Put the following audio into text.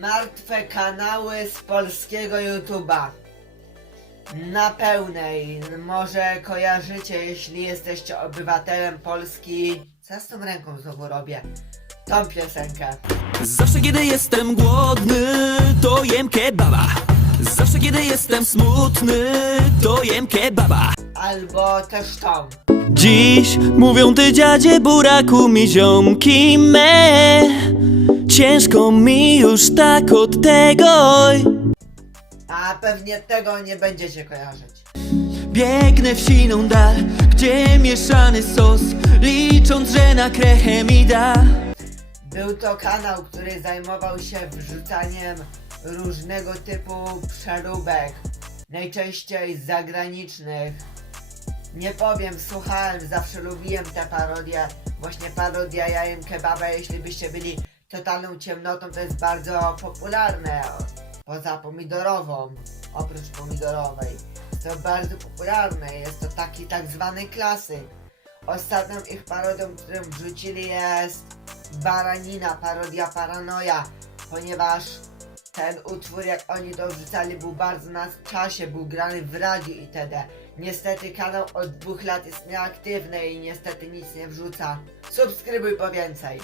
martwe kanały z polskiego YouTube'a. Na pełnej. Może kojarzycie, jeśli jesteście obywatelem Polski. Co ja z tą ręką znowu robię? Tą piosenkę. Zawsze kiedy jestem głodny, to jem kebaba Zawsze kiedy jestem smutny, to jem kebaba Albo też tą. Dziś mówią ty dziadzie buraku mi ziomki me Ciężko mi już tak od tego A pewnie tego nie będziecie kojarzyć. Biegnę w siną dal, gdzie mieszany sos Licząc, że na krechę mi da Był to kanał, który zajmował się wrzucaniem różnego typu przeróbek, najczęściej zagranicznych. Nie powiem, słuchałem, zawsze lubiłem te parodie. Właśnie parodia Jajem Kebaba, jeśli byście byli totalną ciemnotą, to jest bardzo popularne. Poza pomidorową, oprócz pomidorowej. To bardzo popularne, jest to taki tak zwany klasyk. Ostatnią ich parodią, którą wrzucili jest Baranina, parodia Paranoja, ponieważ ten utwór, jak oni to wrzucali, był bardzo na czasie, był grany w radiu itd. Niestety kanał od dwóch lat jest nieaktywny i niestety nic nie wrzuca. Subskrybuj po więcej.